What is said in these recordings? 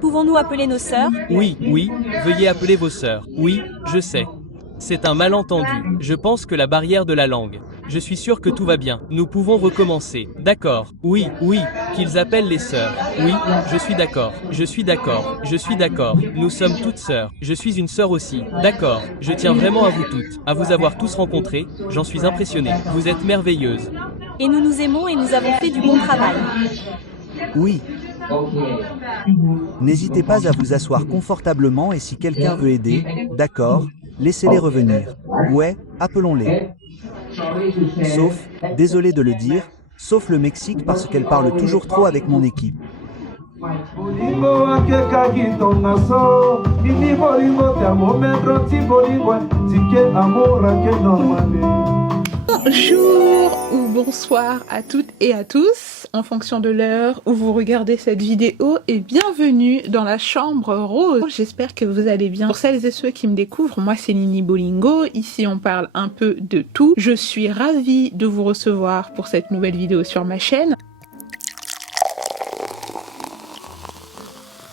Pouvons-nous appeler nos sœurs? Oui, oui, veuillez appeler vos sœurs. Oui, je sais. C'est un malentendu. Je pense que la barrière de la langue. Je suis sûr que tout va bien. Nous pouvons recommencer. D'accord. Oui, oui, qu'ils appellent les sœurs. Oui, je suis d'accord. Je suis d'accord. Je suis d'accord. Nous sommes toutes sœurs. Je suis une sœur aussi. D'accord. Je tiens vraiment à vous toutes. À vous avoir tous rencontrés. J'en suis impressionné. Vous êtes merveilleuses. Et nous nous aimons et nous avons fait du bon travail. Oui. N'hésitez pas à vous asseoir confortablement et si quelqu'un veut aider, d'accord, laissez-les revenir. Ouais, appelons-les. Sauf, désolé de le dire, sauf le Mexique parce qu'elle parle toujours trop avec mon équipe. Bonjour ou bonsoir à toutes et à tous, en fonction de l'heure où vous regardez cette vidéo, et bienvenue dans la chambre rose. J'espère que vous allez bien. Pour celles et ceux qui me découvrent, moi c'est Nini Bolingo, ici on parle un peu de tout. Je suis ravie de vous recevoir pour cette nouvelle vidéo sur ma chaîne.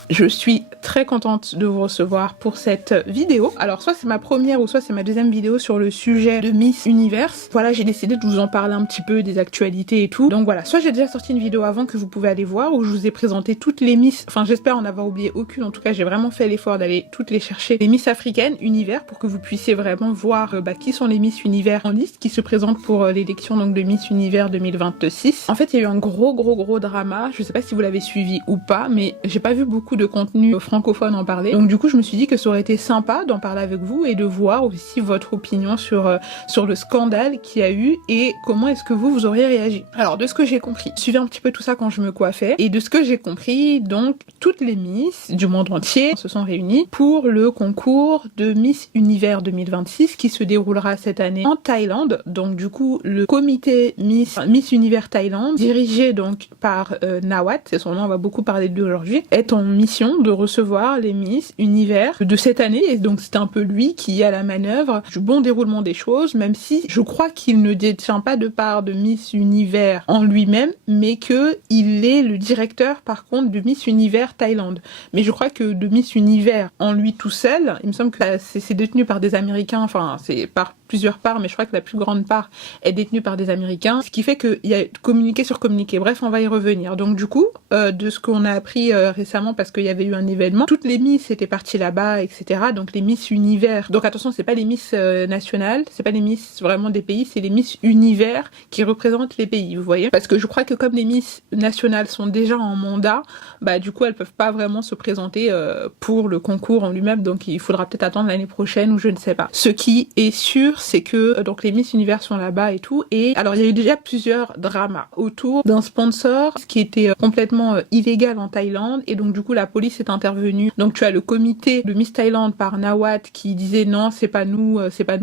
Je suis très contente de vous recevoir pour cette vidéo. Alors soit c'est ma première ou soit c'est ma deuxième vidéo sur le sujet de Miss Univers. Voilà, j'ai décidé de vous en parler un petit peu, des actualités et tout. Donc voilà, soit j'ai déjà sorti une vidéo avant que vous pouvez aller voir où je vous ai présenté toutes les Miss, enfin j'espère en avoir oublié aucune, en tout cas j'ai vraiment fait l'effort d'aller toutes les chercher. Les Miss africaines Univers pour que vous puissiez vraiment voir qui sont les Miss Univers en liste qui se présentent pour l'élection donc de Miss Univers 2026. En fait il y a eu un gros drama, je sais pas si vous l'avez suivi ou pas, mais j'ai pas vu beaucoup de contenu francophone en parler. Donc du coup je me suis dit que ça aurait été sympa d'en parler avec vous et de voir aussi votre opinion sur le scandale qu'il y a eu et comment est-ce que vous auriez réagi. Alors de ce que j'ai compris, suivez un petit peu tout ça quand je me coiffais, et de ce que j'ai compris, donc toutes les Miss du monde entier se sont réunies pour le concours de Miss Univers 2026 qui se déroulera cette année en Thaïlande. Donc du coup le comité Miss Univers Thaïlande, dirigé donc par Nawat, c'est son nom, on va beaucoup parler de lui aujourd'hui, est en mission de recevoir les Miss Univers de cette année, et donc c'est un peu lui qui a la manœuvre du bon déroulement des choses, même si je crois qu'il ne détient pas de part de Miss Univers en lui-même, mais que il est le directeur par contre de Miss Univers Thaïlande. Mais je crois que de Miss Univers en lui tout seul, il me semble que c'est détenu par des Américains, enfin c'est par plusieurs parts, mais je crois que la plus grande part est détenue par des Américains, ce qui fait qu'il y a communiqué sur communiqué. Bref, on va y revenir. Donc du coup, de ce qu'on a appris récemment, parce qu'il y avait eu un événement, toutes les Miss étaient parties là-bas, etc. Donc les Miss Univers. Donc attention, c'est pas les Miss nationales, c'est pas les Miss vraiment des pays, c'est les Miss Univers qui représentent les pays, vous voyez. Parce que je crois que comme les Miss nationales sont déjà en mandat, bah du coup elles peuvent pas vraiment se présenter pour le concours en lui-même, donc il faudra peut-être attendre l'année prochaine ou je ne sais pas. Ce qui est sûr, c'est que donc les Miss Univers sont là-bas et tout, et alors il y a eu déjà plusieurs dramas autour d'un sponsor ce qui était complètement illégal en Thaïlande, et donc du coup la police est intervenue. Donc tu as le comité de Miss Thaïlande par Nawat qui disait non, c'est pas nous,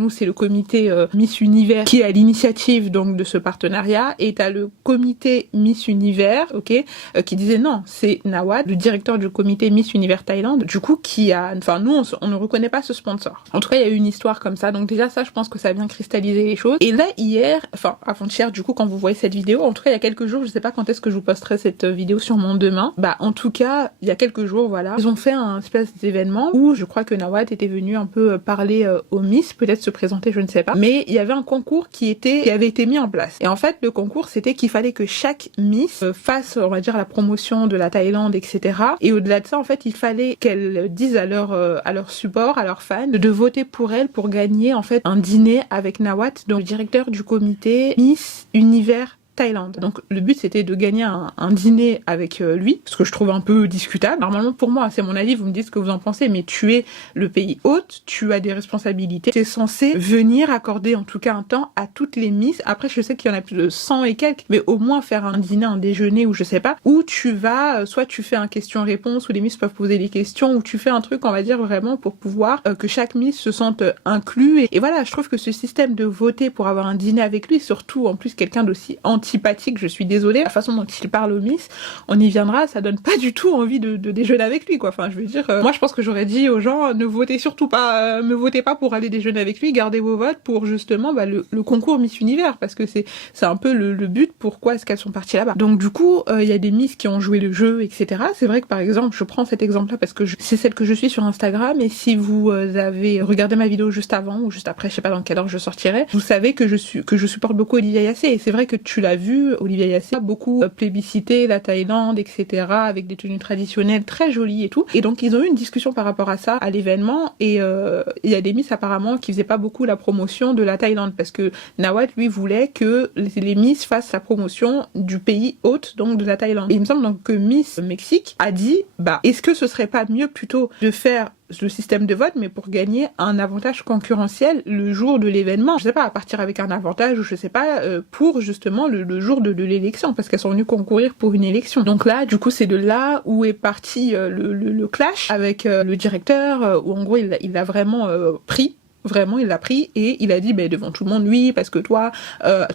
c'est le comité Miss Univers qui est à l'initiative donc de ce partenariat, et tu as le comité Miss Univers, qui disait non, c'est Nawat, le directeur du comité Miss Univers Thaïlande, du coup qui a, enfin nous on ne reconnaît pas ce sponsor. En tout cas il y a eu une histoire comme ça, donc déjà ça je pense que ça vient cristalliser les choses. Et là hier, enfin avant-hier du coup quand vous voyez cette vidéo, en tout cas il y a quelques jours, je sais pas quand est-ce que je vous posterai cette vidéo sur mon demain, bah en tout cas il y a quelques jours, voilà, ils ont fait un espèce d'événement où je crois que Nawat était venu un peu parler aux Miss, peut-être se présenter, je ne sais pas, mais il y avait un concours qui avait été mis en place. Et en fait le concours c'était qu'il fallait que chaque Miss fasse, on va dire, la promotion de la Thaïlande, etc. Et au-delà de ça, en fait il fallait qu'elles disent à leur support, à leurs fans, de voter pour elles pour gagner en fait un dîner avec Nawat, donc le directeur du comité Miss Univers Thaïlande. Donc le but c'était de gagner un dîner avec lui, ce que je trouve un peu discutable. Normalement pour moi, c'est mon avis, vous me dites ce que vous en pensez, mais tu es le pays hôte, tu as des responsabilités, tu es censé venir accorder en tout cas un temps à toutes les Miss. Après je sais qu'il y en a plus de 100 et quelques, mais au moins faire un dîner, un déjeuner ou je sais pas, où tu vas, soit tu fais un question-réponse où les Miss peuvent poser des questions, ou tu fais un truc on va dire vraiment pour pouvoir que chaque Miss se sente inclus, et voilà, je trouve que ce système de voter pour avoir un dîner avec lui, surtout en plus quelqu'un d'aussi antipathique, je suis désolée. La façon dont il parle aux Miss, on y viendra, ça donne pas du tout envie de déjeuner avec lui, quoi. Enfin, je veux dire, moi je pense que j'aurais dit aux gens, ne votez surtout pas, me votez pas pour aller déjeuner avec lui, gardez vos votes pour justement le concours Miss Univers, parce que c'est un peu le but, pourquoi est-ce qu'elles sont parties là-bas. Donc du coup, il y a des Miss qui ont joué le jeu, etc. C'est vrai que par exemple, je prends cet exemple-là parce que c'est celle que je suis sur Instagram, et si vous avez regardé ma vidéo juste avant ou juste après, je sais pas dans quelle heure je sortirai, vous savez que je supporte beaucoup Olivia Yassé, et c'est vrai que tu l'as vu, Olivia Yassé a beaucoup plébiscité la Thaïlande, etc., avec des tenues traditionnelles très jolies et tout. Et donc ils ont eu une discussion par rapport à ça, à l'événement, et il y a des Miss apparemment qui faisaient pas beaucoup la promotion de la Thaïlande, parce que Nawat lui voulait que les Miss fassent la promotion du pays hôte, donc de la Thaïlande. Et il me semble donc que Miss Mexique a dit, est-ce que ce serait pas mieux plutôt de faire le système de vote, mais pour gagner un avantage concurrentiel le jour de l'événement. Je sais pas, à partir avec un avantage, ou je sais pas, pour justement le jour de l'élection, parce qu'elles sont venues concourir pour une élection. Donc là, du coup, c'est de là où est parti le clash avec le directeur, où en gros, il l'a vraiment pris. Vraiment, il l'a pris et il a dit devant tout le monde, oui, parce que toi,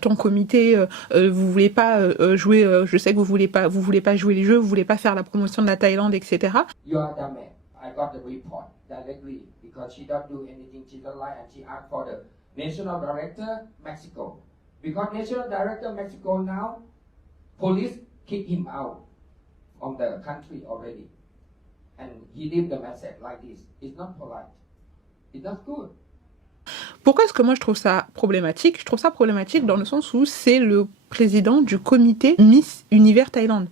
ton comité, vous voulez pas jouer, je sais que vous voulez pas jouer les jeux, vous voulez pas faire la promotion de la Thaïlande, etc. You are the man. I got the report directly because she don't do anything she don't like, and she asked for the national director Mexico. Because national director Mexico now, police kick him out from the country already, and he leave the message like this. It's not polite. It's not good. Pourquoi est-ce que moi je trouve ça problématique ? Je trouve ça problématique dans le sens où c'est le président du comité Miss Univers Thaïlande.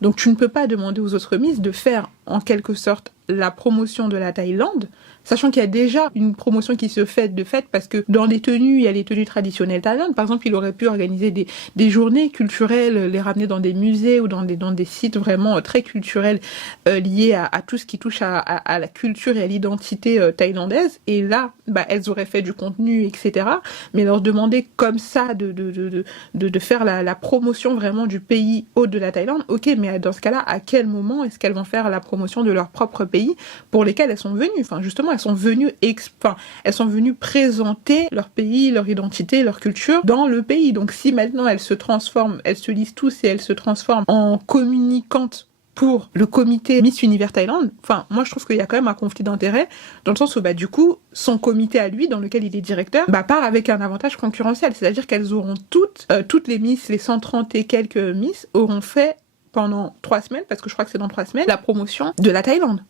Donc tu ne peux pas demander aux autres Miss de faire en quelque sorte la promotion de la Thaïlande, sachant qu'il y a déjà une promotion qui se fait de fait, parce que dans les tenues, il y a les tenues traditionnelles thaïlandaises. Par exemple, il aurait pu organiser des journées culturelles, les ramener dans des musées ou dans des sites vraiment très culturels liés à tout ce qui touche à la culture et à l'identité thaïlandaise. Et là, elles auraient fait du contenu, etc. Mais leur demander comme ça de faire la promotion vraiment du pays hôte de la Thaïlande, ok, mais dans ce cas-là, à quel moment est-ce qu'elles vont faire la promotion de leur propre pays pour lesquels elles sont venues? Enfin, justement, elles sont venues présenter leur pays, leur identité, leur culture dans le pays. Donc, si maintenant elles se transforment, elles se lisent tous et elles se transforment en communicantes pour le comité Miss Univers Thaïlande, enfin, moi je trouve qu'il y a quand même un conflit d'intérêts, dans le sens où, du coup, son comité à lui, dans lequel il est directeur, part avec un avantage concurrentiel. C'est-à-dire qu'elles auront toutes les Miss, les 130 et quelques Miss, auront fait pendant 3 semaines, parce que je crois que c'est dans 3 semaines, la promotion de la Thaïlande.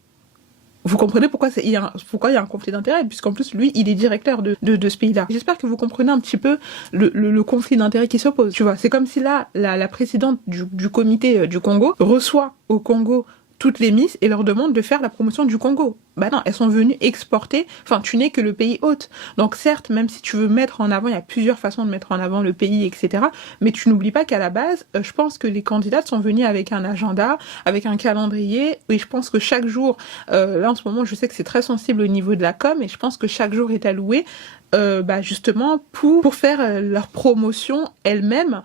Vous comprenez pourquoi il y a un conflit d'intérêts, puisqu'en plus, lui, il est directeur de ce pays-là. J'espère que vous comprenez un petit peu le conflit d'intérêts qui s'oppose. Tu vois, c'est comme si là, la présidente du comité du Congo reçoit au Congo toutes les Miss et leur demande de faire la promotion du Congo. Non, elles sont venues exporter, enfin, tu n'es que le pays hôte. Donc certes, même si tu veux mettre en avant, il y a plusieurs façons de mettre en avant le pays, etc. Mais tu n'oublies pas qu'à la base, je pense que les candidates sont venues avec un agenda, avec un calendrier, et je pense que chaque jour, là en ce moment, je sais que c'est très sensible au niveau de la com, et je pense que chaque jour est alloué, justement pour faire leur promotion elles-mêmes,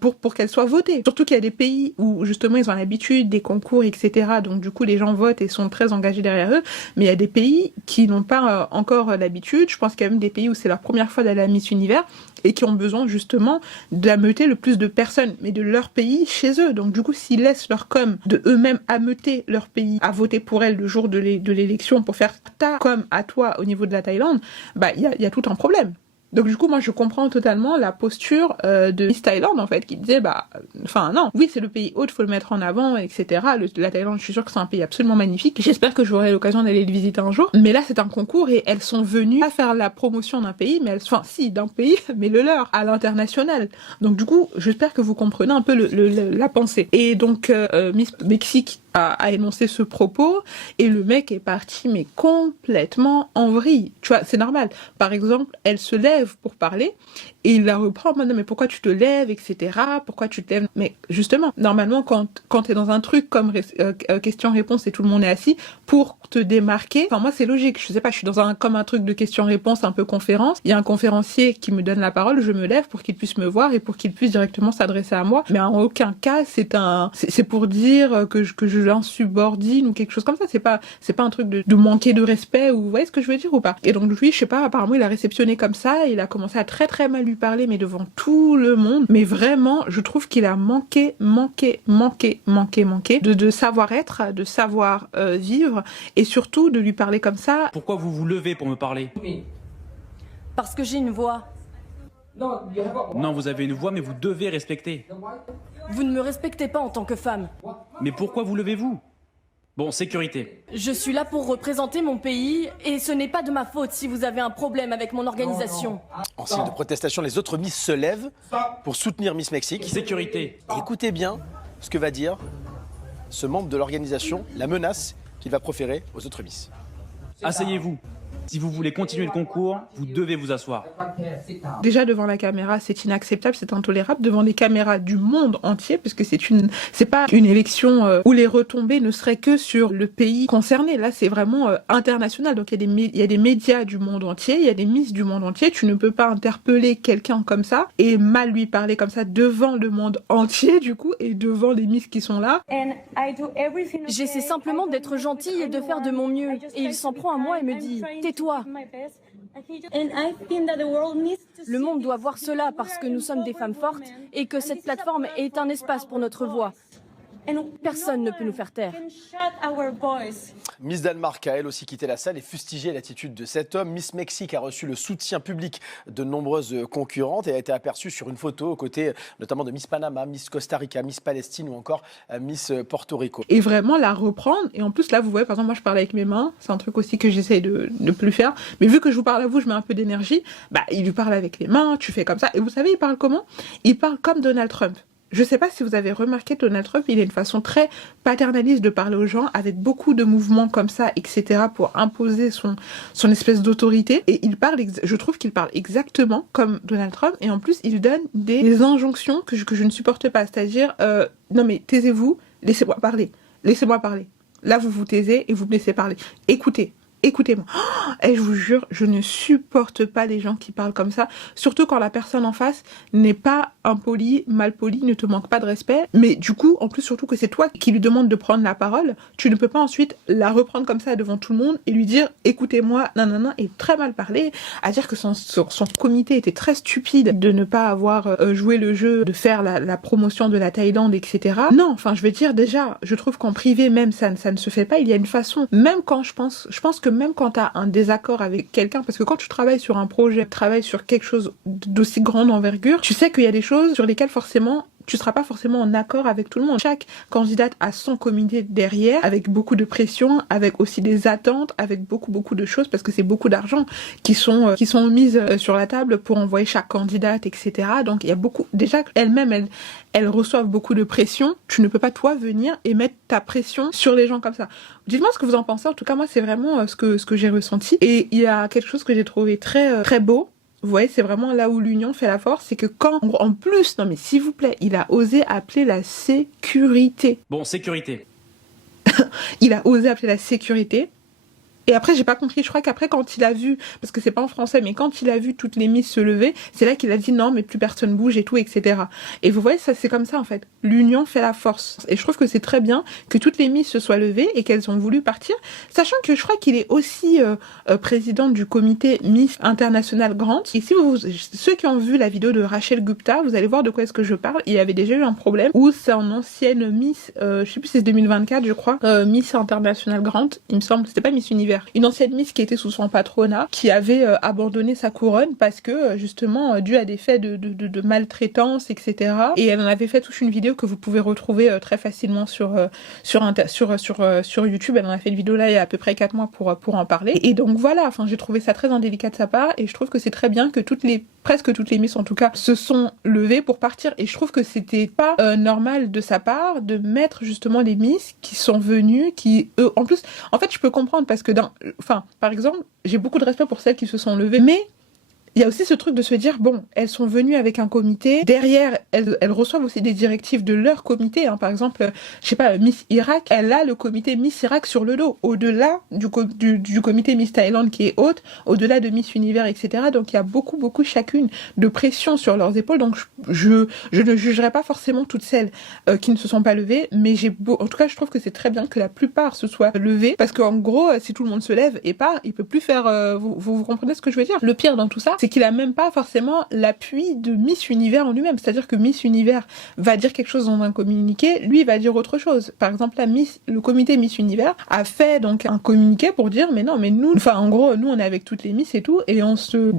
pour qu'elles soient votées. Surtout qu'il y a des pays où justement ils ont l'habitude des concours, etc. Donc du coup les gens votent et sont très engagés derrière eux. Mais il y a des pays qui n'ont pas encore l'habitude. Je pense qu'il y a même des pays où c'est leur première fois d'aller à Miss Univers et qui ont besoin justement d'ameuter le plus de personnes, mais de leur pays chez eux. Donc du coup s'ils laissent leur com de eux-mêmes ameuter leur pays à voter pour elles le jour de l'élection pour faire ta com à toi au niveau de la Thaïlande, il y a tout un problème. Donc du coup, moi, je comprends totalement la posture de Miss Thaïlande, en fait, qui disait, non, oui, c'est le pays hôte, faut le mettre en avant, etc. La Thaïlande, je suis sûre que c'est un pays absolument magnifique. J'espère que j'aurai l'occasion d'aller le visiter un jour. Mais là, c'est un concours et elles sont venues pas faire la promotion d'un pays, mais d'un pays, mais le leur, à l'international. Donc du coup, j'espère que vous comprenez un peu la pensée. Et donc, Miss Mexique a énoncé ce propos et le mec est parti mais complètement en vrille. Tu vois, c'est normal. Par exemple, elle se lève pour parler et il la reprend en mode non mais pourquoi tu te lèves, etc. Pourquoi tu te lèves? Mais justement, normalement quand t'es dans un truc comme question-réponse et tout le monde est assis, pour te démarquer, enfin moi c'est logique, je sais pas, je suis comme un truc de question-réponse un peu conférence, il y a un conférencier qui me donne la parole, je me lève pour qu'il puisse me voir et pour qu'il puisse directement s'adresser à moi, mais en aucun cas c'est pour dire que je l'insubordine ou quelque chose comme ça. C'est pas un truc de manquer de respect, ou vous voyez ce que je veux dire ou pas? Et donc lui, je sais pas, apparemment il a réceptionné comme ça, et il a commencé à très très mal lui parler, mais devant tout le monde. Mais vraiment, je trouve qu'il a manqué de savoir-être, de savoir vivre, et surtout de lui parler comme ça. Pourquoi vous vous levez pour me parler? Parce que j'ai une voix. No, you have a Non, vous avez une voix, mais vous devez respecter. Vous ne me respectez pas en tant que femme. Mais pourquoi vous levez-vous? Bon, sécurité. Je suis là pour représenter mon pays et ce n'est pas de ma faute si vous avez un problème avec mon organisation. En signe de protestation, les autres Miss se lèvent pour soutenir Miss Mexique. Sécurité. Écoutez bien ce que va dire ce membre de l'organisation, la menace qu'il va proférer aux autres Miss. Asseyez-vous. Si vous voulez continuer le concours, vous devez vous asseoir. Déjà devant la caméra, c'est inacceptable, c'est intolérable devant les caméras du monde entier, parce que c'est pas une élection où les retombées ne seraient que sur le pays concerné. Là, c'est vraiment international. Donc il y a des médias du monde entier, il y a des Miss du monde entier. Tu ne peux pas interpeller quelqu'un comme ça et mal lui parler comme ça devant le monde entier, du coup, et devant les Miss qui sont là. J'essaie simplement d'être gentille et de faire de mon mieux. Et il s'en prend à moi et me dit « Tais-toi ». Le monde doit voir cela parce que nous sommes des femmes fortes et que cette plateforme est un espace pour notre voix. Personne ne peut nous faire taire. Miss Danemark a elle aussi quitté la salle et fustigé l'attitude de cet homme. Miss Mexique a reçu le soutien public de nombreuses concurrentes et a été aperçue sur une photo aux côtés notamment de Miss Panama, Miss Costa Rica, Miss Palestine ou encore Miss Porto Rico. Et vraiment la reprendre. Et en plus là, vous voyez, par exemple, moi je parle avec mes mains. C'est un truc aussi que j'essaie de ne plus faire. Mais vu que je vous parle à vous, je mets un peu d'énergie. Bah, il lui parle avec les mains, tu fais comme ça. Et vous savez, il parle comment? Il parle comme Donald Trump. Je sais pas si vous avez remarqué, Donald Trump, il a une façon très paternaliste de parler aux gens, avec beaucoup de mouvements comme ça, etc., pour imposer son espèce d'autorité. Et il parle, je trouve qu'il parle exactement comme Donald Trump, et en plus, il donne des injonctions que je ne supporte pas. C'est-à-dire, non mais taisez-vous, laissez-moi parler. Laissez-moi parler. Là, vous vous taisez et vous me laissez parler. Écoutez. Écoutez-moi. Et je vous jure, je ne supporte pas les gens qui parlent comme ça. Surtout quand la personne en face n'est pas impolie, malpolie, ne te manque pas de respect. Mais du coup, en plus, surtout que c'est toi qui lui demande de prendre la parole, tu ne peux pas ensuite la reprendre comme ça devant tout le monde et lui dire « Écoutez-moi, nanana », et très mal parler, à dire que son comité était très stupide de ne pas avoir joué le jeu, de faire la promotion de la Thaïlande, etc. Non, enfin, je veux dire, déjà, je trouve qu'en privé même, ça ne se fait pas. Il y a une façon, même quand je pense que même quand tu as un désaccord avec quelqu'un, parce que quand tu travailles sur un projet, tu travailles sur quelque chose d'aussi grande envergure, tu sais qu'il y a des choses sur lesquelles forcément tu seras pas forcément en accord avec tout le monde. Chaque candidate a son comité derrière, avec beaucoup de pression, avec aussi des attentes, avec beaucoup de choses, parce que c'est beaucoup d'argent qui sont mises sur la table pour envoyer chaque candidate, etc. Donc il y a beaucoup, déjà elles reçoivent beaucoup de pression. Tu ne peux pas toi venir et mettre ta pression sur les gens comme ça. Dites-moi ce que vous en pensez. En tout cas, moi, c'est vraiment ce que j'ai ressenti. Et il y a quelque chose que j'ai trouvé très très beau. Vous voyez, c'est vraiment là où l'union fait la force, c'est que quand, en plus, non mais s'il vous plaît, il a osé appeler la sécurité. Bon, sécurité. Il a osé appeler la sécurité. Et après, j'ai pas compris. Je crois qu'après, quand il a vu, parce que c'est pas en français, mais quand il a vu toutes les Miss se lever, c'est là qu'il a dit non, mais plus personne bouge et tout, etc. Et vous voyez, ça, c'est comme ça, en fait. L'union fait la force. Et je trouve que c'est très bien que toutes les Miss se soient levées et qu'elles ont voulu partir. Sachant que je crois qu'il est aussi président du comité Miss International Grant. Et si ceux qui ont vu la vidéo de Rachel Gupta, vous allez voir de quoi est-ce que je parle. Il y avait déjà eu un problème où c'est en ancienne Miss, je sais plus si c'est 2024, je crois, Miss International Grant, il me semble, c'était pas Miss Univers. Une ancienne Miss qui était sous son patronat, qui avait abandonné sa couronne parce que justement dû à des faits de maltraitance, etc. Et elle en avait fait toute une vidéo que vous pouvez retrouver très facilement sur YouTube. Elle en a fait une vidéo là il y a à peu près 4 mois pour en parler. Et donc voilà, enfin j'ai trouvé ça très indélicat de sa part et je trouve que c'est très bien que presque toutes les Miss en tout cas se sont levées pour partir. Et je trouve que c'était pas normal de sa part de mettre justement les Miss qui sont venues, qui eux en plus, en fait je peux comprendre parce que par exemple, j'ai beaucoup de respect pour celles qui se sont levées, mais il y a aussi ce truc de se dire, bon, elles sont venues avec un comité, derrière, elles reçoivent aussi des directives de leur comité, hein. Par exemple, je sais pas, Miss Irak, elle a le comité Miss Irak sur le dos, au-delà du comité Miss Thaïlande qui est haute, au-delà de Miss Univers, etc. Donc il y a beaucoup chacune de pression sur leurs épaules, donc je ne jugerai pas forcément toutes celles qui ne se sont pas levées, mais en tout cas, je trouve que c'est très bien que la plupart se soient levées, parce qu'en gros, si tout le monde se lève et part, il peut plus faire, vous comprenez ce que je veux dire? Le pire dans tout ça, c'est qu'il a même pas forcément l'appui de Miss Univers en lui-même. C'est-à-dire que Miss Univers va dire quelque chose dans un communiqué, lui va dire autre chose. Par exemple, le comité Miss Univers a fait donc un communiqué pour dire mais non, mais nous, enfin en gros, nous on est avec toutes les Miss et tout, et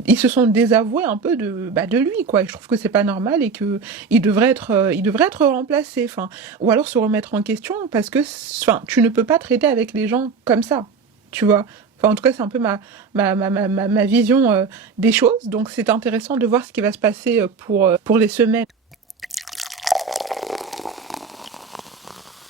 ils se sont désavoués un peu de lui, quoi. Et je trouve que c'est pas normal et que il devrait être remplacé, enfin, ou alors se remettre en question, parce que, enfin, tu ne peux pas traiter avec les gens comme ça, tu vois. Enfin, en tout cas, c'est un peu ma vision des choses. Donc, c'est intéressant de voir ce qui va se passer pour les semaines.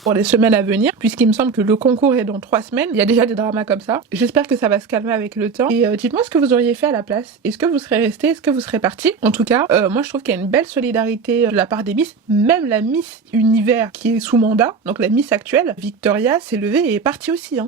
Pour les semaines à venir, puisqu'il me semble que le concours est dans 3 semaines. Il y a déjà des dramas comme ça. J'espère que ça va se calmer avec le temps. Et dites-moi ce que vous auriez fait à la place. Est-ce que vous serez resté? Est-ce que vous serez parti? En tout cas, moi je trouve qu'il y a une belle solidarité de la part des Miss. Même la Miss Univers qui est sous mandat, donc la Miss actuelle, Victoria, s'est levée et est partie aussi. Hein.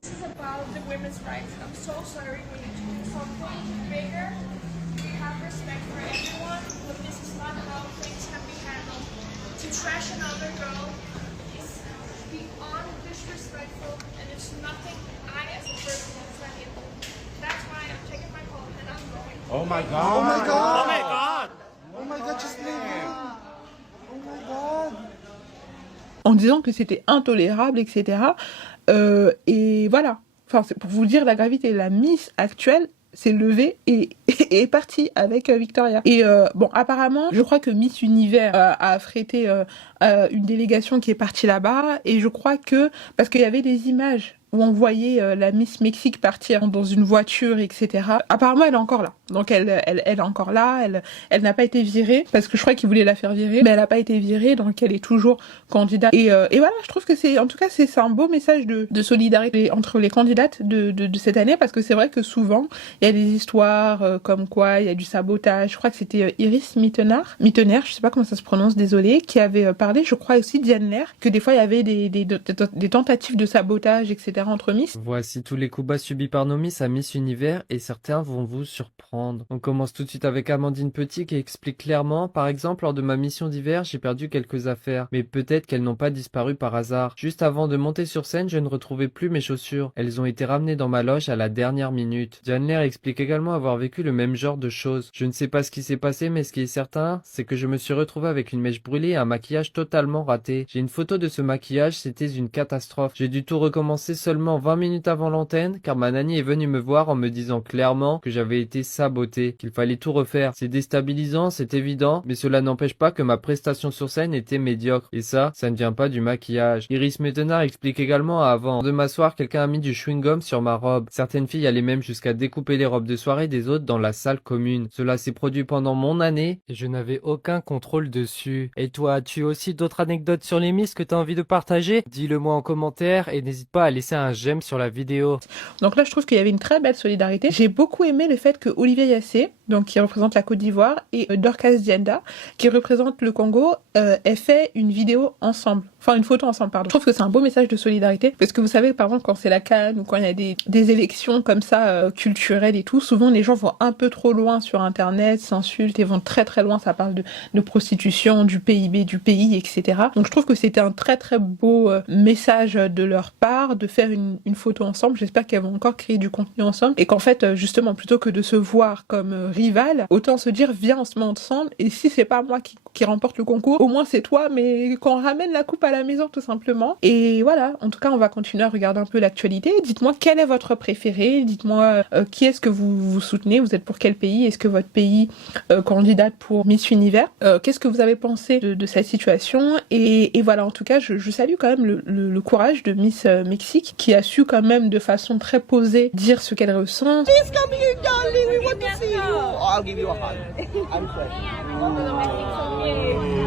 Oh my god! Oh my god! Oh my god! Oh my god, just leave it! Oh my god! En disant que c'était intolérable, etc. Et voilà. Enfin, c'est pour vous dire la gravité. La Miss actuelle s'est levée et est partie avec Victoria. Et bon, apparemment, je crois que Miss Univers a affrété une délégation qui est partie là-bas. Et je crois que, parce qu'il y avait des images où on voyait la Miss Mexique partir dans une voiture, etc. Apparemment, elle est encore là. Donc, elle est encore là. Elle n'a pas été virée, parce que je crois qu'ils voulaient la faire virer, mais elle n'a pas été virée, donc elle est toujours candidate. Et voilà, je trouve que c'est un beau message de solidarité entre les candidates de cette année, parce que c'est vrai que souvent, il y a des histoires comme quoi il y a du sabotage. Je crois que c'était Iris Mittener, je sais pas comment ça se prononce, désolée, qui avait parlé, je crois aussi Diane Lair, que des fois il y avait des tentatives de sabotage, etc. entre Miss. Voici tous les coups bas subis par nos Miss à Miss Univers, et certains vont vous surprendre. On commence tout de suite avec Amandine Petit qui explique clairement: par exemple, lors de ma mission d'hiver, j'ai perdu quelques affaires, mais peut-être qu'elles n'ont pas disparu par hasard. Juste avant de monter sur scène, je ne retrouvais plus mes chaussures. Elles ont été ramenées dans ma loge à la dernière minute. Diane Lair explique également avoir vécu le même genre de choses. Je ne sais pas ce qui s'est passé, mais ce qui est certain, c'est que je me suis retrouvé avec une mèche brûlée et un maquillage totalement raté. J'ai une photo de ce maquillage, c'était une catastrophe. J'ai dû tout recommencer seulement 20 minutes avant l'antenne, car ma nanny est venue me voir en me disant clairement que j'avais été saboté, qu'il fallait tout refaire. C'est déstabilisant, c'est évident, mais cela n'empêche pas que ma prestation sur scène était médiocre. Et ça ne vient pas du maquillage. Iris Mittener explique également: avant de m'asseoir, quelqu'un a mis du chewing-gum sur ma robe. Certaines filles allaient même jusqu'à découper les robes de soirée des autres dans la salle commune. Cela s'est produit pendant mon année et je n'avais aucun contrôle dessus. Et toi, as-tu aussi d'autres anecdotes sur les Miss que tu as envie de partager? Dis-le moi en commentaire et n'hésite pas à laisser un j'aime sur la vidéo. Donc là, je trouve qu'il y avait une très belle solidarité. J'ai beaucoup aimé le fait que Olivia Yassé, donc qui représente la Côte d'Ivoire, et Dorcas Dienda, qui représente le Congo, aient fait une vidéo ensemble. Enfin, une photo ensemble, pardon. Je trouve que c'est un beau message de solidarité, parce que vous savez, par exemple, quand c'est la CAN ou quand il y a des élections comme ça, culturelles et tout, souvent les gens vont un peu trop loin sur Internet, s'insultent et vont très très loin, ça parle de prostitution, du PIB du pays, etc. Donc je trouve que c'était un très très beau message de leur part, de faire une photo ensemble. J'espère qu'elles vont encore créer du contenu ensemble, et qu'en fait, justement, plutôt que de se voir comme rivales, autant se dire, viens, on se met ensemble, et si c'est pas moi qui remporte le concours, au moins c'est toi, mais qu'on ramène la coupe à la maison, tout simplement. Et voilà, en tout cas, on va continuer à regarder un peu l'actualité. Dites-moi quel est votre préféré, dites-moi qui est-ce que vous soutenez, vous êtes pour quel pays, est-ce que votre pays candidate pour Miss Univers, qu'est-ce que vous avez pensé de cette situation, et voilà, en tout cas, je salue quand même le courage de Miss Mexique, qui a su quand même de façon très posée dire ce qu'elle ressent. Please come here, darling, we want to see you. Oh, I'll give you a hug. I'm sorry.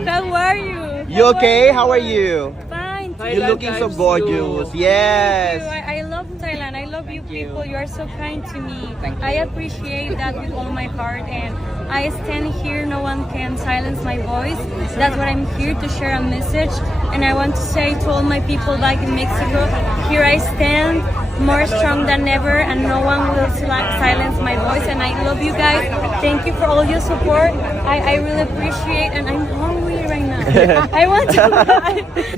How are you? You okay? How are you? Fine. You're looking so gorgeous. Yes. I love Thailand. I love love you people. You are so kind to me. I appreciate that with all my heart, and I stand here. No one can silence my voice. That's what I'm here to share a message. And I want to say to all my people back in Mexico, here I stand, more strong than ever, and no one will silence my voice. And I love you guys. Thank you for all your support. I really appreciate, and I'm hungry right now. I want to.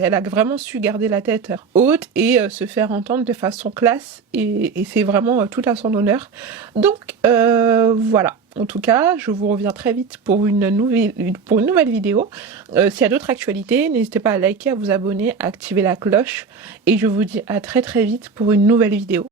Elle a vraiment su garder la tête haute et se faire entendre de façon classe, et c'est vraiment tout à son honneur. Donc voilà. En tout cas, je vous reviens très vite pour une nouvelle vidéo. S'il y a d'autres actualités, n'hésitez pas à liker, à vous abonner, à activer la cloche. Et je vous dis à très très vite pour une nouvelle vidéo.